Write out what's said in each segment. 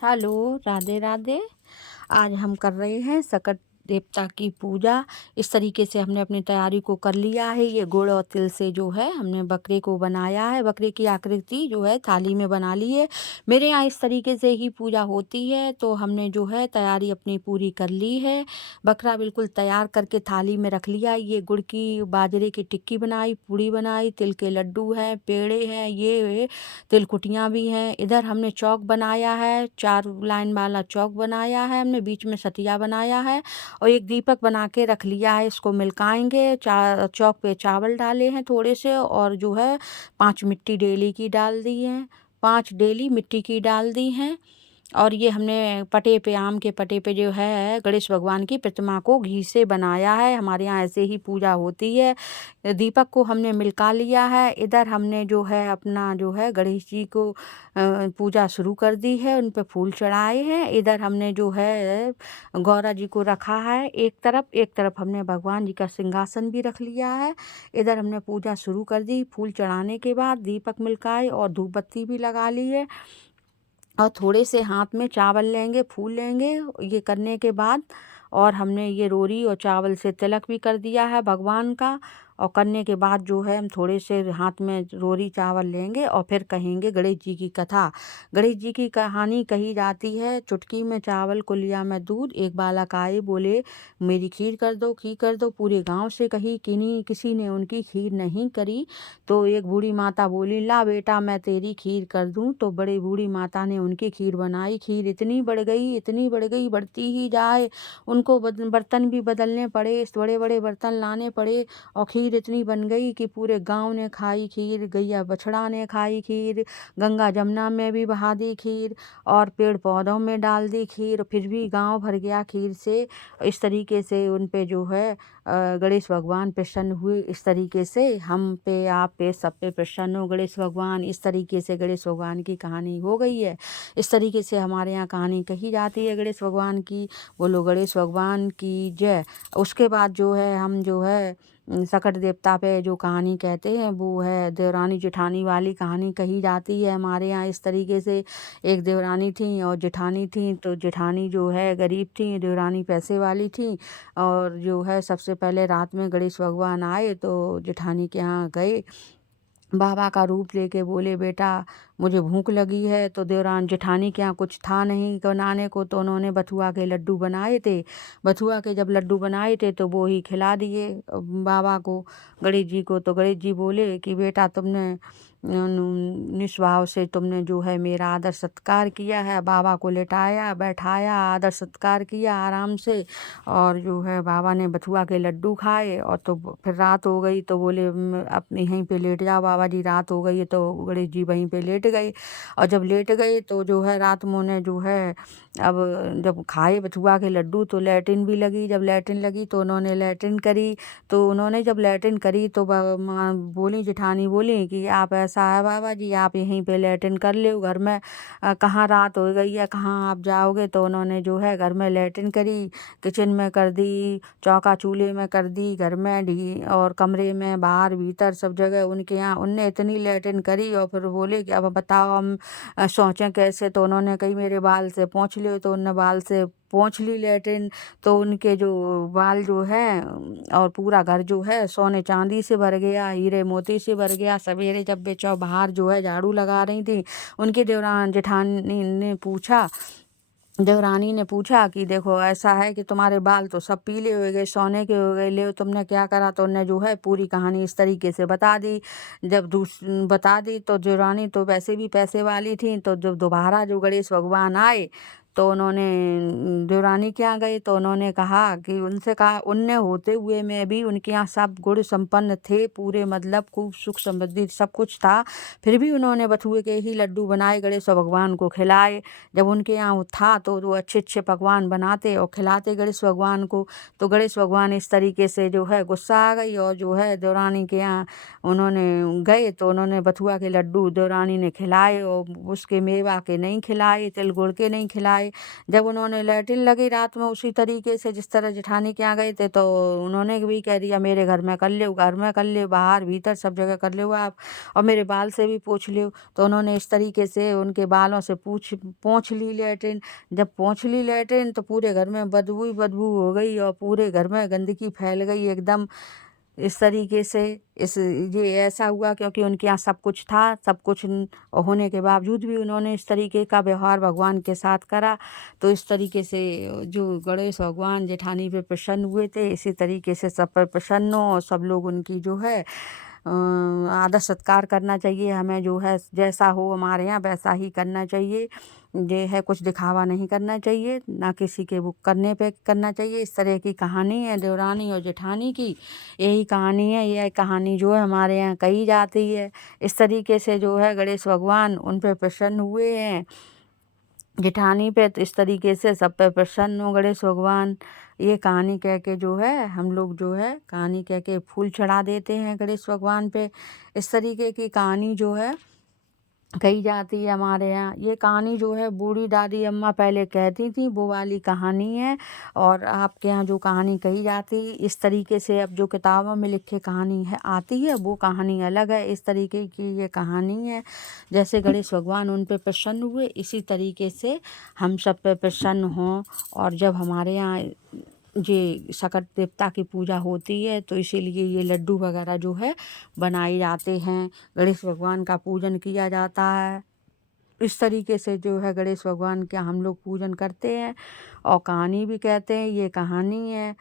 Hello, Radhe Radhe. आज हम कर रहे हैं सकट देवता की पूजा। इस तरीके से हमने अपनी तैयारी को कर लिया है। ये गुड़ और तिल से जो है हमने बकरे को बनाया है। बकरे की आकृति जो है थाली में बना ली है। मेरे यहाँ इस तरीके से ही पूजा होती है, तो हमने जो है तैयारी अपनी पूरी कर ली है। बकरा बिल्कुल तैयार करके थाली में रख लिया। ये गुड़ की बाजरे की टिक्की बनाई, पूड़ी बनाई, तिल के लड्डू हैं, पेड़े हैं, ये तिलकुटियाँ भी हैं। इधर हमने चौक बनाया है, 4 लाइन वाला चौक बनाया है हमने, बीच में सतिया बनाया है और एक दीपक बना के रख लिया है। इसको मिलकाएंगे। चौक पे चावल डाले हैं थोड़े से, और जो है 5 मिट्टी डेली की डाल दी हैं, 5 डेली मिट्टी की डाल दी हैं। और ये हमने पटे पे, आम के पटे पे जो है गणेश भगवान की प्रतिमा को घी से बनाया है। हमारे यहाँ ऐसे ही पूजा होती है। दीपक को हमने मिलका लिया है। इधर हमने जो है अपना जो है गणेश जी को पूजा शुरू कर दी है, उन पे फूल चढ़ाए हैं। इधर हमने जो है गौरा जी को रखा है एक तरफ हमने भगवान जी का सिंहासन भी रख लिया है। इधर हमने पूजा शुरू कर दी। फूल चढ़ाने के बाद दीपक मिलकाए और धूप बत्ती भी लगा ली है। और थोड़े से हाथ में चावल लेंगे, फूल लेंगे। ये करने के बाद और हमने ये रोरी और चावल से तिलक भी कर दिया है भगवान का। और करने के बाद जो है हम थोड़े से हाथ में रोरी चावल लेंगे और फिर कहेंगे गणेश जी की कथा। गणेश जी की कहानी कही जाती है। चुटकी में चावल को लिया मैं दूध, एक बालक आए बोले मेरी खीर कर दो, खीर कर दो। पूरे गांव से कही, किसी ने उनकी खीर नहीं करी। तो एक बूढ़ी माता बोली ला बेटा मैं तेरी खीर कर दूं। तो बड़ी बूढ़ी माता ने उनकी खीर बनाई। खीर इतनी बढ़ गई, इतनी बढ़ गई, बढ़ती ही जाए। उनको बर्तन भी बदलने पड़े, बड़े बड़े बर्तन लाने पड़े। और खीर इतनी बन गई कि पूरे गांव ने खाई खीर, गैया बछड़ा ने खाई खीर, गंगा जमुना में भी बहा दी खीर, और पेड़ पौधों में डाल दी खीर। फिर भी गांव भर गया खीर से। इस तरीके से उन पे जो है गणेश भगवान प्रसन्न हुए। इस तरीके से हम पे, आप पे, सब पे प्रसन्न हो गणेश भगवान। इस तरीके से गणेश भगवान की कहानी हो गई है। इस तरीके से हमारे यहाँ कहानी कही जाती है गणेश भगवान की। बोलो गणेश भगवान की जय। उसके बाद जो है हम जो है सकट देवता पे जो कहानी कहते हैं वो है देवरानी जेठानी वाली कहानी कही जाती है हमारे यहाँ। इस तरीके से एक देवरानी थी और जेठानी थी। तो जेठानी जो है गरीब थी, देवरानी पैसे वाली थी। और जो है सबसे पहले रात में गणेश भगवान आए तो जेठानी के यहाँ गए। बाबा का रूप लेके बोले बेटा मुझे भूख लगी है। तो देवरान जेठानी के यहाँ कुछ था नहीं बनाने को, तो उन्होंने बथुआ के लड्डू बनाए थे। बथुआ के जब लड्डू बनाए थे तो वो ही खिला दिए बाबा को, गणेश जी को। तो गणेश जी बोले कि बेटा तुमने निस्वाव से तुमने जो है मेरा आदर सत्कार किया है। बाबा को लेटाया, बैठाया, आदर सत्कार किया आराम से। और जो है बाबा ने बथुआ के लड्डू खाए। और तो फिर रात हो गई तो बोले अपने यहीं पे लेट जाओ बाबा जी, रात हो गई है। तो गणेश जी वहीं पे लेट गए। और जब लेट गए तो जो है रात में उन्हें जो है अब जब खाए बथुआ के लड्डू तो लैट्रिन भी लगी। जब लैट्रिन लगी तो उन्होंने लैट्रिन करी। तो उन्होंने जब लैट्रिन करी तो माँ बोली, जेठानी बोली कि आप ऐसा है बाबा जी, आप यहीं पे लैट्रिन कर ले घर में, कहाँ रात हो गई है, कहाँ आप जाओगे। तो उन्होंने जो है घर में लैट्रिन करी, किचन में कर दी, चौका चूल्हे में कर दी, घर में और कमरे में, बाहर भीतर सब जगह उनके यहाँ उनने इतनी लैट्रिन करी। और फिर बोले कि अब बताओ हम सोचें कैसे। तो उन्होंने कही मेरे बाल से पोंछ लियो। तो उनने बाल से पोंछ ली लैट्रिन। तो उनके जो बाल जो है और पूरा घर जो है सोने चांदी से भर गया, हीरे मोती से भर गया। सवेरे जब बेचाओ बाहर जो है झाड़ू लगा रही थी, उनकी देवरान जेठानी ने पूछा, देवरानी ने पूछा कि देखो ऐसा है कि तुम्हारे बाल तो सब पीले हो गए, सोने के हो गए, ले तुमने क्या करा। तो उन्हें जो है पूरी कहानी इस तरीके से बता दी। जब बता दी तो देवरानी तो वैसे भी पैसे वाली थी। तो जब दोबारा जो गणेश भगवान आए तो उन्होंने देवरानी के यहाँ गए। तो उन्होंने कहा कि उनसे कहा उनने होते हुए में भी उनके यहाँ सब गुण संपन्न थे पूरे, मतलब खूब सुख समृद्धि सब कुछ था। फिर भी उन्होंने बथुए के ही लड्डू बनाए, गणेश भगवान को खिलाए। जब उनके यहाँ वो था तो वो अच्छे अच्छे पकवान बनाते और खिलाते गणेश भगवान को। तो गणेश भगवान इस तरीके से जो है गुस्सा आ गई और जो है देवरानी के यहाँ उन्होंने गए। तो उन्होंने बथुआ के लड्डू देवरानी ने खिलाए और उसके मेवा के नहीं खिलाए, तिल गुड़ के नहीं खिलाए। आए। जब उन्होंने लैट्रिन लगी रात में उसी तरीके से जिस तरह जेठानी के यहाँ गए थे, तो उन्होंने भी कह दिया मेरे घर में कर लो, घर में कर लो, बाहर भीतर सब जगह कर लो आप, और मेरे बाल से भी पोंछ लो। तो उन्होंने इस तरीके से उनके बालों से पोंछ ली लैट्रिन। जब पोंछ ली लैट्रिन तो पूरे घर में बदबू ही बदबू हो गई और पूरे घर में गंदगी फैल गई एकदम। इस तरीके से ये ऐसा हुआ क्योंकि उनके यहाँ सब कुछ था, सब कुछ होने के बावजूद भी उन्होंने इस तरीके का व्यवहार भगवान के साथ करा। तो इस तरीके से जो गणेश भगवान जेठानी पे प्रसन्न हुए थे, इसी तरीके से सब पर प्रसन्न हो और सब लोग उनकी जो है आदर सत्कार करना चाहिए। हमें जो है जैसा हो हमारे यहाँ वैसा ही करना चाहिए। ये है कुछ दिखावा नहीं करना चाहिए, ना किसी के वो करने पे करना चाहिए। इस तरह की कहानी है देवरानी और जेठानी की, यही कहानी है। यह कहानी जो है हमारे यहाँ कही जाती है। इस तरीके से जो है गणेश भगवान उन पे प्रसन्न हुए हैं, जेठानी पे। तो इस तरीके से सब पे प्रसन्न हो गणेश भगवान। ये कहानी कह के जो है हम लोग जो है कहानी कह के फूल चढ़ा देते हैं गणेश भगवान पे। इस तरीके की कहानी जो है कही जाती है हमारे यहाँ। ये कहानी जो है बूढ़ी दादी अम्मा पहले कहती थी, वो वाली कहानी है। और आपके यहाँ जो कहानी कही जाती इस तरीके से अब जो किताबों में लिखे कहानी है आती है, वो कहानी अलग है। इस तरीके की ये कहानी है। जैसे गणेश भगवान उन पे प्रसन्न हुए, इसी तरीके से हम सब पे प्रसन्न हों। और जब हमारे यहाँ ये सकट देवता की पूजा होती है तो इसीलिए ये लड्डू वगैरह जो है बनाए जाते हैं, गणेश भगवान का पूजन किया जाता है। इस तरीके से जो है गणेश भगवान का हम लोग पूजन करते हैं और कहानी भी कहते हैं। ये कहानी है।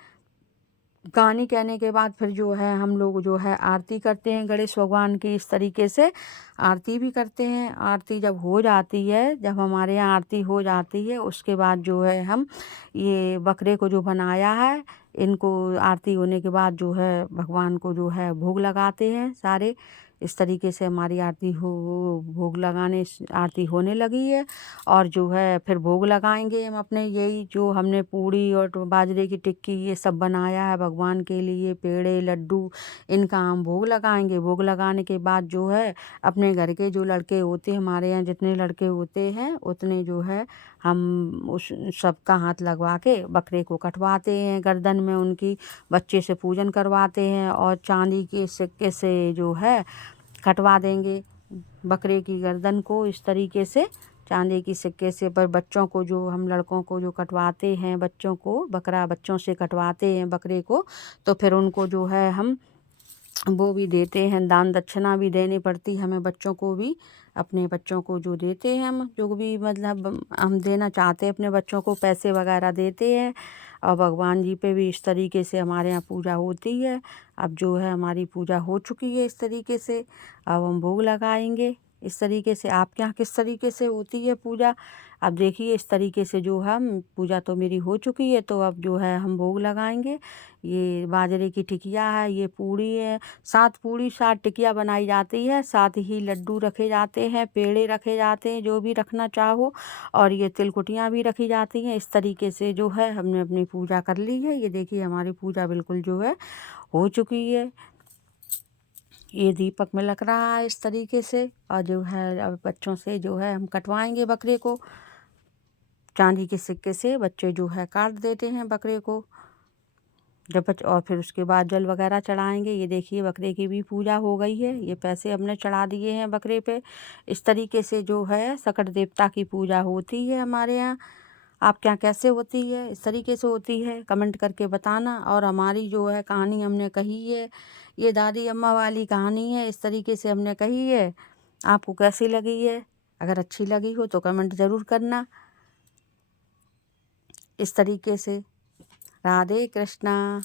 कहानी कहने के बाद फिर जो है हम लोग जो है आरती करते हैं गणेश भगवान की। इस तरीके से आरती भी करते हैं। आरती जब हो जाती है, जब हमारे यहाँ आरती हो जाती है, उसके बाद जो है हम ये बकरे को जो बनाया है, इनको आरती होने के बाद जो है भगवान को जो है भोग लगाते हैं सारे। इस तरीके से हमारी आरती भोग लगाने आरती होने लगी है। और जो है फिर भोग लगाएंगे हम अपने, यही जो हमने पूड़ी और बाजरे की टिक्की ये सब बनाया है भगवान के लिए, पेड़े लड्डू, इनका हम भोग लगाएंगे। भोग लगाने के बाद जो है अपने घर के जो लड़के होते हैं, हमारे यहाँ जितने लड़के होते हैं उतने जो है हम उस सबका हाथ लगवा के बकरे को कटवाते हैं, गर्दन में उनकी बच्चे से पूजन करवाते हैं और चांदी के सिक्के से जो है कटवा देंगे बकरे की गर्दन को। इस तरीके से चांदी की सिक्के से पर बच्चों को जो हम लड़कों को जो कटवाते हैं, बच्चों को बकरा बच्चों से कटवाते हैं बकरे को, तो फिर उनको जो है हम वो भी देते हैं, दान दक्षिणा भी देनी पड़ती है हमें बच्चों को भी। अपने बच्चों को जो देते हैं हम, जो भी मतलब हम देना चाहते हैं अपने बच्चों को, पैसे वगैरह देते हैं। और भगवान जी पे भी इस तरीके से हमारे यहाँ पूजा होती है। अब जो है हमारी पूजा हो चुकी है इस तरीके से, अब हम भोग लगाएंगे। इस तरीके से आपके यहाँ किस तरीके से होती है पूजा? अब देखिए इस तरीके से जो हम पूजा तो मेरी हो चुकी है, तो अब जो है हम भोग लगाएंगे। ये बाजरे की टिकिया है, ये पूड़ी है, 7 पूड़ी 7 टिकिया बनाई जाती है, साथ ही लड्डू रखे जाते हैं, पेड़े रखे जाते हैं, जो भी रखना चाहो, और ये तिलकुटियाँ भी रखी जाती हैं। इस तरीके से जो है हमने अपनी पूजा कर ली है। ये देखिए हमारी पूजा बिल्कुल जो है हो चुकी है। ये दीपक में लग रहा है इस तरीके से। और जो है अब बच्चों से जो है हम कटवाएंगे बकरे को, चांदी के सिक्के से बच्चे जो है काट देते हैं बकरे को। और फिर उसके बाद जल वगैरह चढ़ाएंगे। ये देखिए बकरे की भी पूजा हो गई है, ये पैसे हमने चढ़ा दिए हैं बकरे पे। इस तरीके से जो है सकट देवता की पूजा होती है हमारे यहाँ। आपके यहाँ कैसे होती है? इस तरीके से होती है, कमेंट करके बताना। और हमारी जो है कहानी हमने कही है, ये दादी अम्मा वाली कहानी है, इस तरीके से हमने कही है। आपको कैसी लगी है? अगर अच्छी लगी हो तो कमेंट ज़रूर करना। इस तरीके से। राधे कृष्णा।